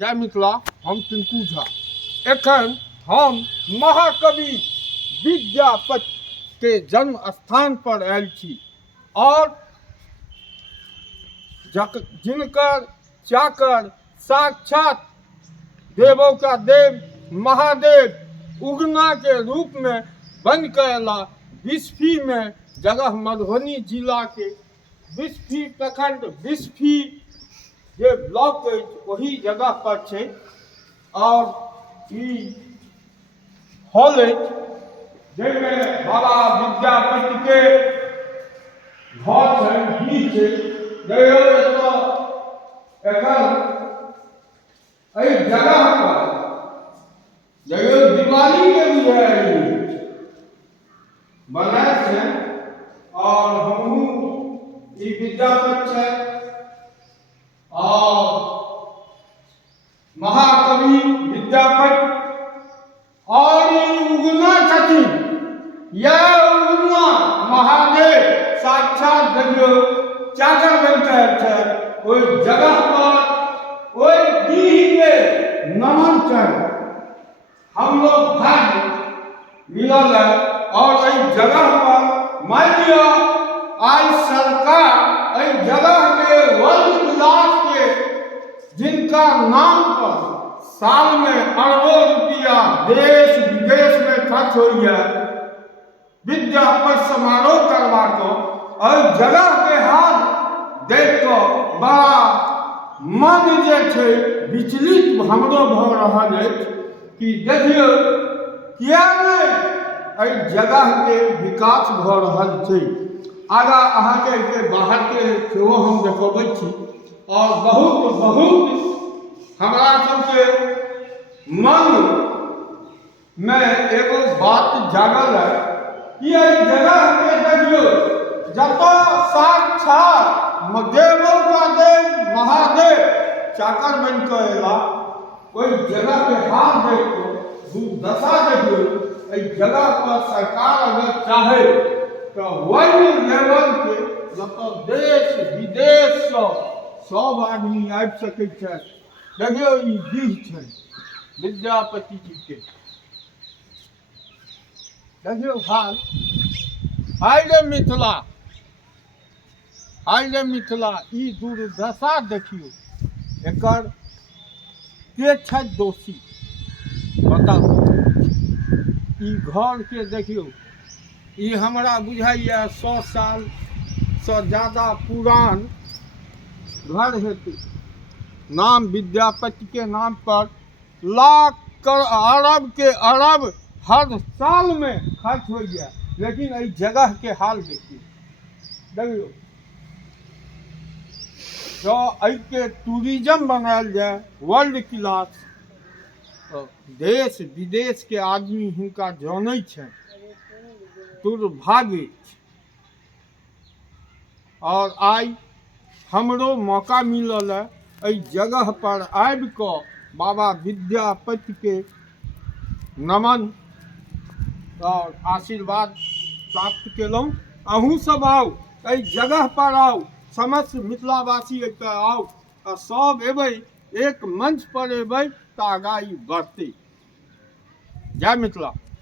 जय मिथिला। हम टिंकू झा एखन हम महाकवि विद्यापति के जन्म स्थान पर आयल छी और जिनकर चाकर साक्षात देवों का देव महादेव उगना के रूप में बन कर बिस्फी में जगह मधुबनी जिला के बिस्फी प्रखंड बिस्फी जे ब्लॉक वही जगह पर छे और हॉल जिसमें बाबा विद्यापति के घर जगह पर दिवाली के लिए बनाए थे और हम विद्यापति है और महाकवि विद्यापति और उगना छथिन या उगना महादेव साक्षात देखियो चाकर बनकर ओई जगह पर ओई दीह के नमन कर हम लोग भाग्य मिलल है और इस जगह पर मान लिया आज सरकार इस जगह के वर्ल्ड क्लास के जिनका नाम पर साल में अरबों रुपया देश विदेश में खर्च हो गया विद्यापति समारोह करवा को और जगह के हाल देख को बड़ा मन जे छे विचलित हमरो भ रहल है कि देखियो किया नहीं जगह के विकास भ रहल छे आगा अहाँ के बाहर के सेहो हम देखबै छी और बहुत बहुत हमरा सबके मन में एगो बात जागल है कि जगह के देखियो जत साक्षात देवों का देव महादेव चाकर बन कर एला कोई जगह के हाथ देखो दुर्दशा देखियो जगह पर सरकार अगर चाहे तो वर्ल्ड लेवल के जब देश विदेश सब आदमी आबि सकै छै देखियो ई दीह छै विद्यापति जी के देखियो हाल आइ रे मिथिला ई दुर्दशा देखियो एकर के छै दोषी बताओ ई घर के देखियो ई हमरा बुझाइए 100 साल से ज़्यादा पुरान घर हेतु नाम विद्यापति के नाम पर लाख अरब के अरब हर साल में खर्च हो गया लेकिन इस जगह के हाल देखिए तो के टूरिज्म बनायल जाए वर्ल्ड क्लास तो देश विदेश के आदमी हिनका जानै छै दुर्भाग्य और आई हमरो मौका मिलल है इस जगह पर आबि कऽ बाबा विद्यापति के नमन और आशीर्वाद प्राप्त केलहुँ। अहूँ सब आओ इस जगह पर आओ समस्त मिथिलावासी आओ और सब एबै एक मंच पर एबै तो आगा बढ़ते। जय मिथिला।